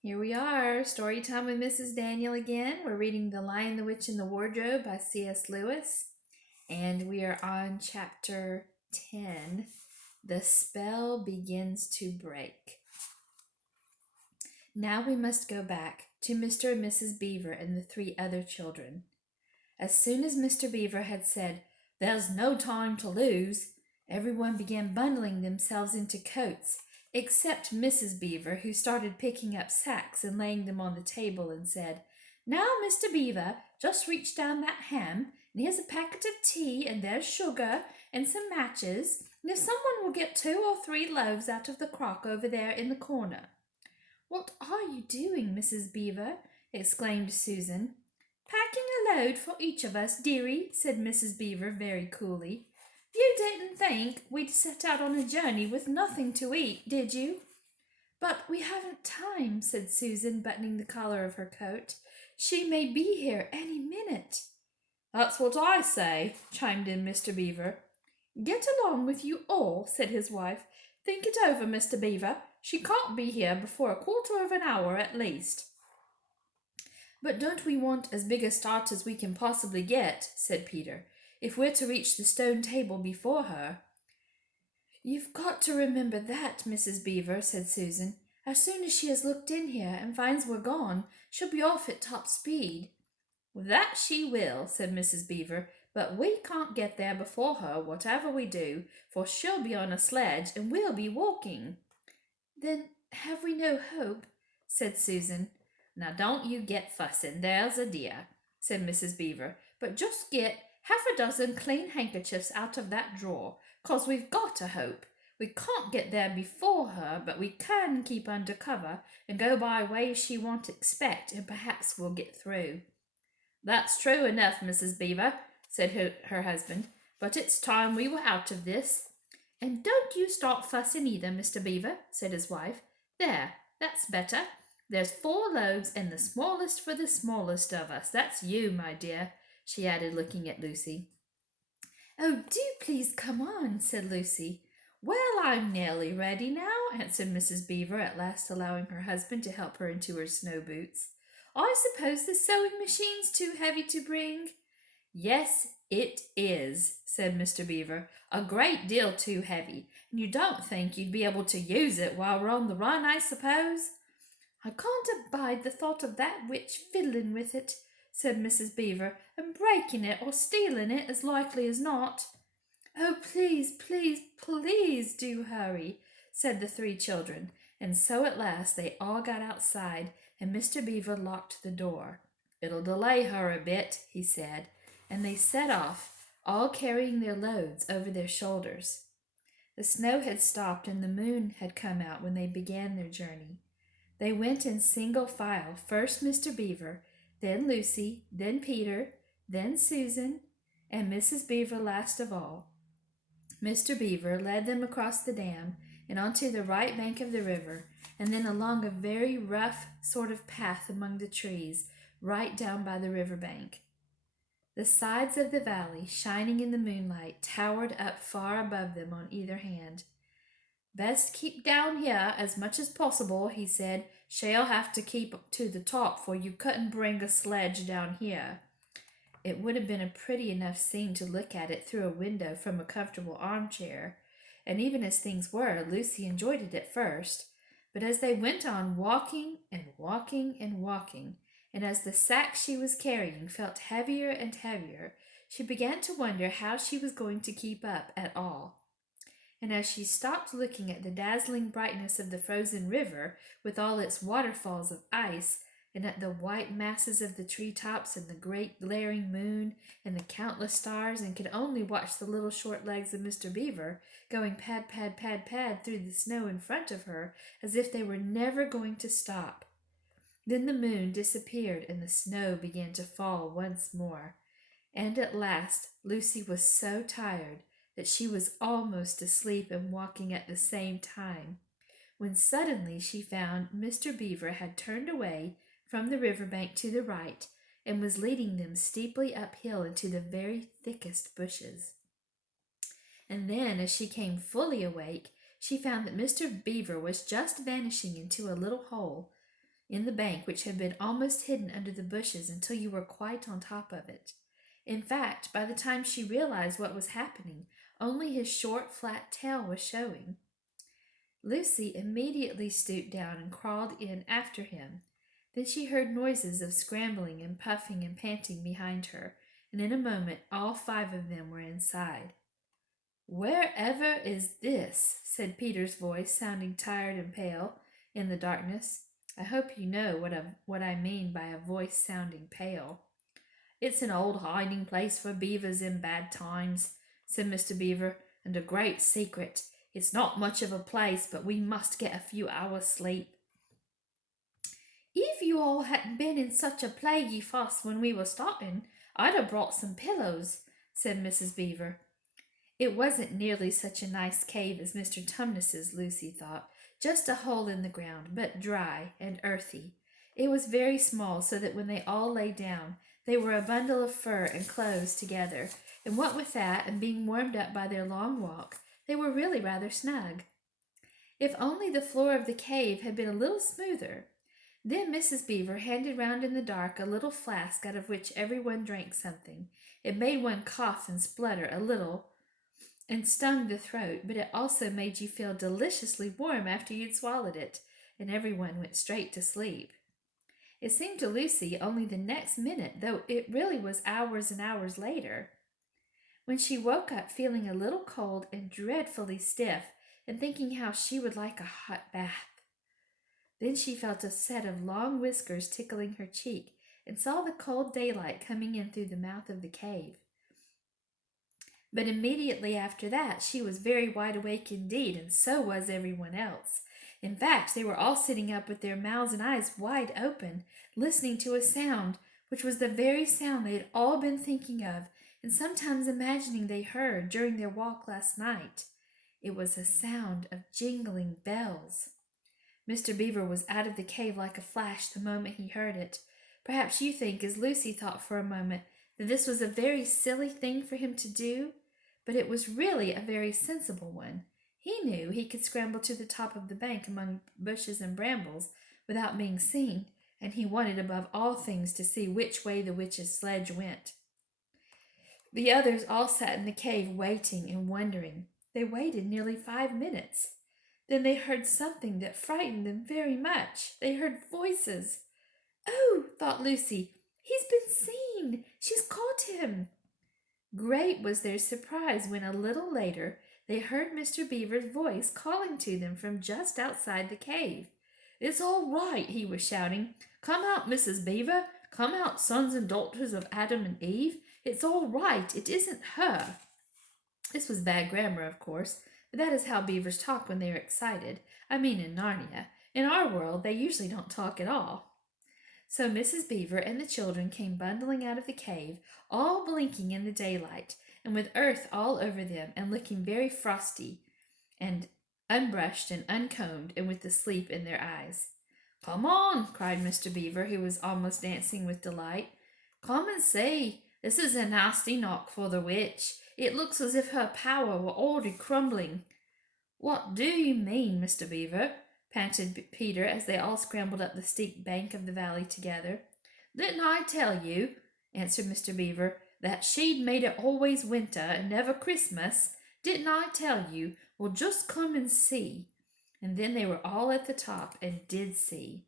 Here we are, story time with Mrs. Daniel again. We're reading The Lion, the Witch, and the Wardrobe by C.S. Lewis, and we are on chapter 10. The spell begins to break. Now we must go back to Mr. and Mrs. Beaver and the three other children. As soon as Mr. Beaver had said, "There's no time to lose," everyone began bundling themselves into coats, except Mrs. Beaver, who started picking up sacks and laying them on the table and said, "Now, Mr. Beaver, just reach down that ham, and here's a packet of tea, and there's sugar, and some matches, and if someone will get 2 or 3 loaves out of the crock over there in the corner." "What are you doing, Mrs. Beaver?" exclaimed Susan. "Packing a load for each of us, dearie," said Mrs. Beaver very coolly. "You didn't think we'd set out on a journey with nothing to eat, did you?" "But we haven't time," said Susan, buttoning the collar of her coat. "She may be here any minute." "That's what I say," chimed in Mr. Beaver. "Get along with you all," said his wife. "Think it over, Mr. Beaver. She can't be here before a quarter of an hour at least." "But don't we want as big a start as we can possibly get," said Peter, "if we're to reach the stone table before her?" "You've got to remember that, Mrs. Beaver," said Susan. "As soon as she has looked in here and finds we're gone, she'll be off at top speed." "That she will," said Mrs. Beaver, "but we can't get there before her, whatever we do, for she'll be on a sledge and we'll be walking." "Then have we no hope?" said Susan. "Now don't you get fussin', there's a dear," said Mrs. Beaver, "but just get half a dozen clean handkerchiefs out of that drawer, 'cause we've got a hope. We can't get there before her, but we can keep under cover and go by ways she won't expect, and perhaps we'll get through." "That's true enough, Mrs. Beaver," said her husband, "but it's time we were out of this." "And don't you start fussing either, Mr. Beaver," said his wife. "There, that's better. There's 4 loaves, and the smallest for the smallest of us. That's you, my dear," she added, looking at Lucy. "Oh, do please come on," said Lucy. "Well, I'm nearly ready now," answered Mrs. Beaver, at last allowing her husband to help her into her snow boots. "I suppose the sewing machine's too heavy to bring?" "Yes, it is," said Mr. Beaver. "A great deal too heavy. And you don't think you'd be able to use it while we're on the run, I suppose?" "I can't abide the thought of that witch fiddling with it," said Mrs. Beaver, "and breaking it or stealing it as likely as not." "Oh, please, please, please do hurry," said the 3 children, and so at last they all got outside, and Mr. Beaver locked the door. "It'll delay her a bit," he said, and they set off, all carrying their loads over their shoulders. The snow had stopped and the moon had come out when they began their journey. They went in single file, first Mr. Beaver, then Lucy, then Peter, then Susan, and Mrs. Beaver last of all. Mr. Beaver led them across the dam and onto the right bank of the river, and then along a very rough sort of path among the trees, right down by the river bank. The sides of the valley, shining in the moonlight, towered up far above them on either hand. "Best keep down here as much as possible," he said. "Shall have to keep to the top, for you couldn't bring a sledge down here." It would have been a pretty enough scene to look at it through a window from a comfortable armchair, and even as things were, Lucy enjoyed it at first. But as they went on walking and walking and walking, and as the sack she was carrying felt heavier and heavier, she began to wonder how she was going to keep up at all. And as she stopped looking at the dazzling brightness of the frozen river with all its waterfalls of ice, and at the white masses of the treetops and the great glaring moon and the countless stars, and could only watch the little short legs of Mr. Beaver going pad, pad, pad, pad through the snow in front of her as if they were never going to stop. Then the moon disappeared and the snow began to fall once more. And at last Lucy was so tired that she was almost asleep and walking at the same time, when suddenly she found Mr. Beaver had turned away from the river bank to the right and was leading them steeply uphill into the very thickest bushes. And then, as she came fully awake, she found that Mr. Beaver was just vanishing into a little hole in the bank which had been almost hidden under the bushes until you were quite on top of it. In fact, by the time she realized what was happening, only his short, flat tail was showing. Lucy immediately stooped down and crawled in after him. Then she heard noises of scrambling and puffing and panting behind her, and in a moment all 5 of them were inside. "Wherever is this?" said Peter's voice, sounding tired and pale in the darkness. I hope you know what I mean by a voice sounding pale. "It's an old hiding place for beavers in bad times," said Mr. Beaver, "and a great secret. It's not much of a place, but we must get a few hours' sleep." "If you all hadn't been in such a plaguey fuss when we were starting, I'd have brought some pillows," said Mrs. Beaver. It wasn't nearly such a nice cave as Mr. Tumnus's, Lucy thought, just a hole in the ground, but dry and earthy. It was very small, so that when they all lay down, they were a bundle of fur and clothes together, and what with that and being warmed up by their long walk, they were really rather snug. If only the floor of the cave had been a little smoother. Then Mrs. Beaver handed round in the dark a little flask out of which everyone drank something. It made one cough and splutter a little and stung the throat, but it also made you feel deliciously warm after you'd swallowed it, and everyone went straight to sleep. It seemed to Lucy only the next minute, though it really was hours and hours later, when she woke up feeling a little cold and dreadfully stiff, and thinking how she would like a hot bath. Then she felt a set of long whiskers tickling her cheek, and saw the cold daylight coming in through the mouth of the cave. But immediately after that, she was very wide awake indeed, and so was everyone else. In fact, they were all sitting up with their mouths and eyes wide open, listening to a sound which was the very sound they had all been thinking of, and sometimes imagining they heard during their walk last night. It was a sound of jingling bells. Mr. Beaver was out of the cave like a flash the moment he heard it. Perhaps you think, as Lucy thought for a moment, that this was a very silly thing for him to do, but it was really a very sensible one. He knew he could scramble to the top of the bank among bushes and brambles without being seen, and he wanted above all things to see which way the witch's sledge went. The others all sat in the cave waiting and wondering. They waited nearly 5 minutes. Then they heard something that frightened them very much. They heard voices. "Oh," thought Lucy, "he's been seen. She's caught him." Great was their surprise when a little later they heard Mr. Beaver's voice calling to them from just outside the cave. "It's all right," he was shouting. "Come out, Mrs. Beaver. Come out, sons and daughters of Adam and Eve. It's all right. It isn't her." This was bad grammar, of course, but that is how beavers talk when they are excited. I mean in Narnia. In our world, they usually don't talk at all. So Mrs. Beaver and the children came bundling out of the cave, all blinking in the daylight, and with earth all over them, and looking very frosty, and unbrushed and uncombed, and with the sleep in their eyes. "Come on," cried Mr. Beaver, who was almost dancing with delight. "Come and see. This is a nasty knock for the witch. It looks as if her power were already crumbling." "What do you mean, Mr. Beaver?" panted Peter as they all scrambled up the steep bank of the valley together. "Didn't I tell you," answered Mr. Beaver, "that she'd made it always winter and never Christmas? Didn't I tell you? Well, just come and see." And then they were all at the top and did see.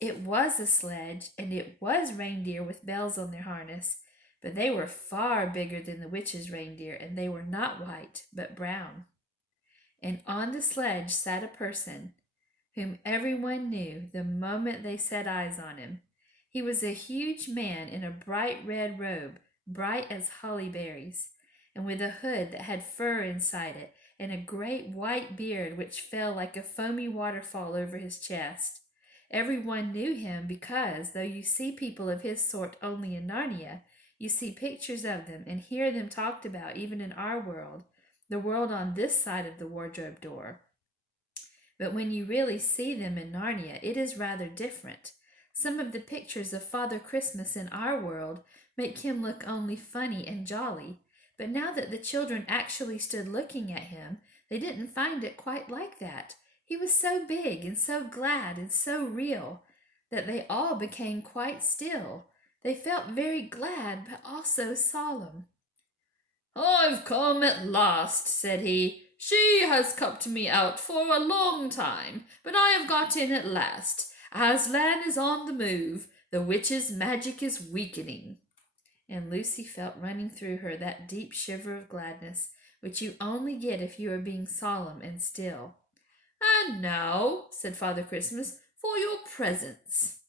It was a sledge, and it was reindeer with bells on their harness, but they were far bigger than the witch's reindeer, and they were not white, but brown. And on the sledge sat a person whom everyone knew the moment they set eyes on him. He was a huge man in a bright red robe, bright as holly berries, and with a hood that had fur inside it, and a great white beard which fell like a foamy waterfall over his chest. Everyone knew him because, though you see people of his sort only in Narnia, you see pictures of them and hear them talked about even in our world, the world on this side of the wardrobe door. But when you really see them in Narnia, it is rather different. Some of the pictures of Father Christmas in our world make him look only funny and jolly, but now that the children actually stood looking at him, they didn't find it quite like that. He was so big and so glad and so real. that they all became quite still. They felt very glad, but also solemn. "I've come at last," said he. "She has kept me out for a long time, but I have got in at last. Aslan is on the move. The witch's magic is weakening." And Lucy felt running through her that deep shiver of gladness which you only get if you are being solemn and still. "And now," said Father Christmas, "for your presents.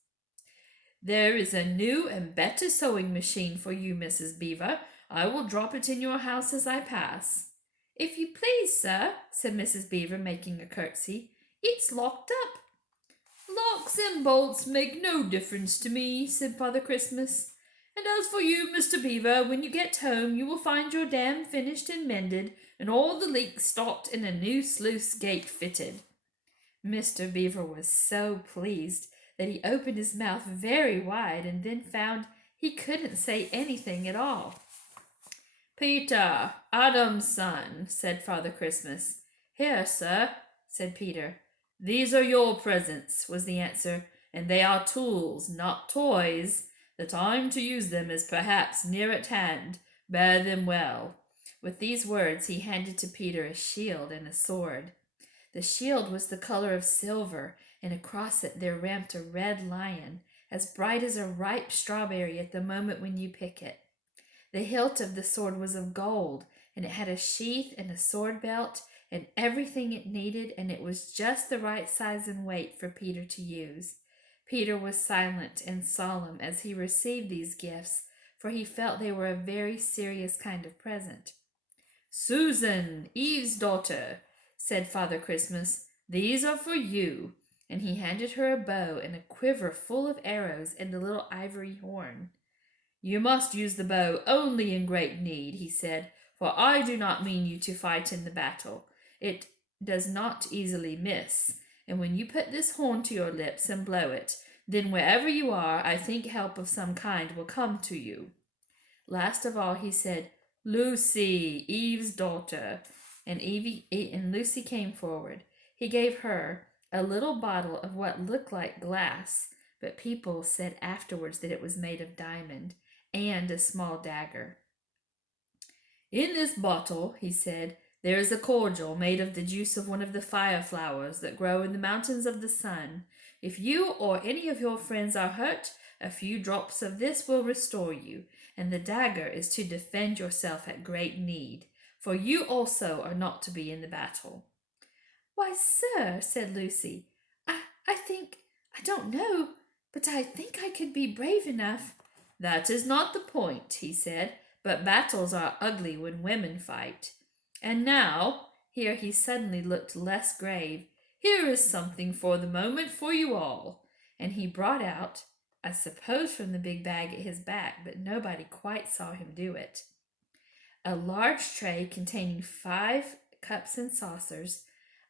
There is a new and better sewing machine for you, Mrs. Beaver. I will drop it in your house as I pass." "If you please, sir," said Mrs. Beaver, making a curtsy. "It's locked up." "Locks and bolts make no difference to me," said Father Christmas. "And as for you, Mr. Beaver, when you get home you will find your dam finished and mended, and all the leaks stopped and a new sluice gate fitted." Mr. Beaver was so pleased that he opened his mouth very wide and then found he couldn't say anything at all. "Peter, Adam's son," said Father Christmas. "Here, sir," said Peter. "These are your presents," was the answer, "and they are tools, not toys. The time to use them is perhaps near at hand. Bear them well." With these words he handed to Peter a shield and a sword. The shield was the color of silver, and across it there ramped a red lion, as bright as a ripe strawberry at the moment when you pick it. The hilt of the sword was of gold, and it had a sheath and a sword belt and everything it needed, and it was just the right size and weight for Peter to use. Peter was silent and solemn as he received these gifts, for he felt they were a very serious kind of present. "Susan, Eve's daughter," said Father Christmas, "these are for you." And he handed her a bow and a quiver full of arrows and a little ivory horn. "You must use the bow only in great need," he said, "for I do not mean you to fight in the battle. It does not easily miss, and when you put this horn to your lips and blow it, then wherever you are, I think help of some kind will come to you." Last of all he said, "Lucy, Eve's daughter," and Lucy came forward. He gave her a little bottle of what looked like glass, but people said afterwards that it was made of diamond, and a small dagger. "In this bottle," he said, "there is a cordial made of the juice of one of the fire flowers that grow in the mountains of the sun. If you or any of your friends are hurt, a few drops of this will restore you, and the dagger is to defend yourself at great need, for you also are not to be in the battle." "Why, sir," said Lucy, I don't know, but I think I could be brave enough." "That is not the point," he said, "but battles are ugly when women fight. And now," here he suddenly looked less grave, "here is something for the moment for you all." And he brought out, I suppose from the big bag at his back, but nobody quite saw him do it, a large tray containing 5 cups and saucers,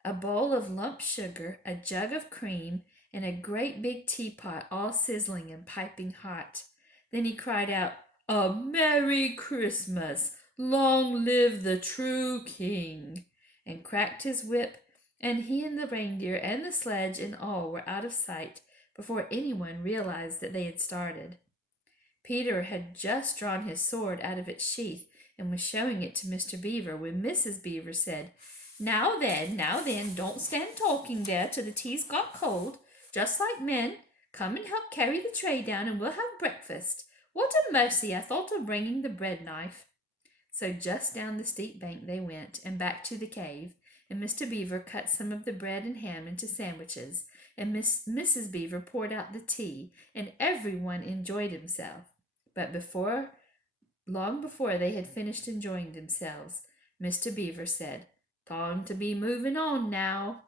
a bowl of lump sugar, a jug of cream, and a great big teapot all sizzling and piping hot. Then he cried out, "A Merry Christmas! Long live the true King!" and cracked his whip, and he and the reindeer and the sledge and all were out of sight before anyone realized that they had started. Peter had just drawn his sword out of its sheath and was showing it to Mr. Beaver when Mrs. Beaver said, now then, don't stand talking there till the tea's got cold. Just like men, come and help carry the tray down and we'll have breakfast. What a mercy, I thought of bringing the bread knife." So just down the steep bank they went, and back to the cave, and Mr. Beaver cut some of the bread and ham into sandwiches, and Mrs. Beaver poured out the tea, and everyone enjoyed himself. But long before they had finished enjoying themselves, Mr. Beaver said, "Time to be moving on now."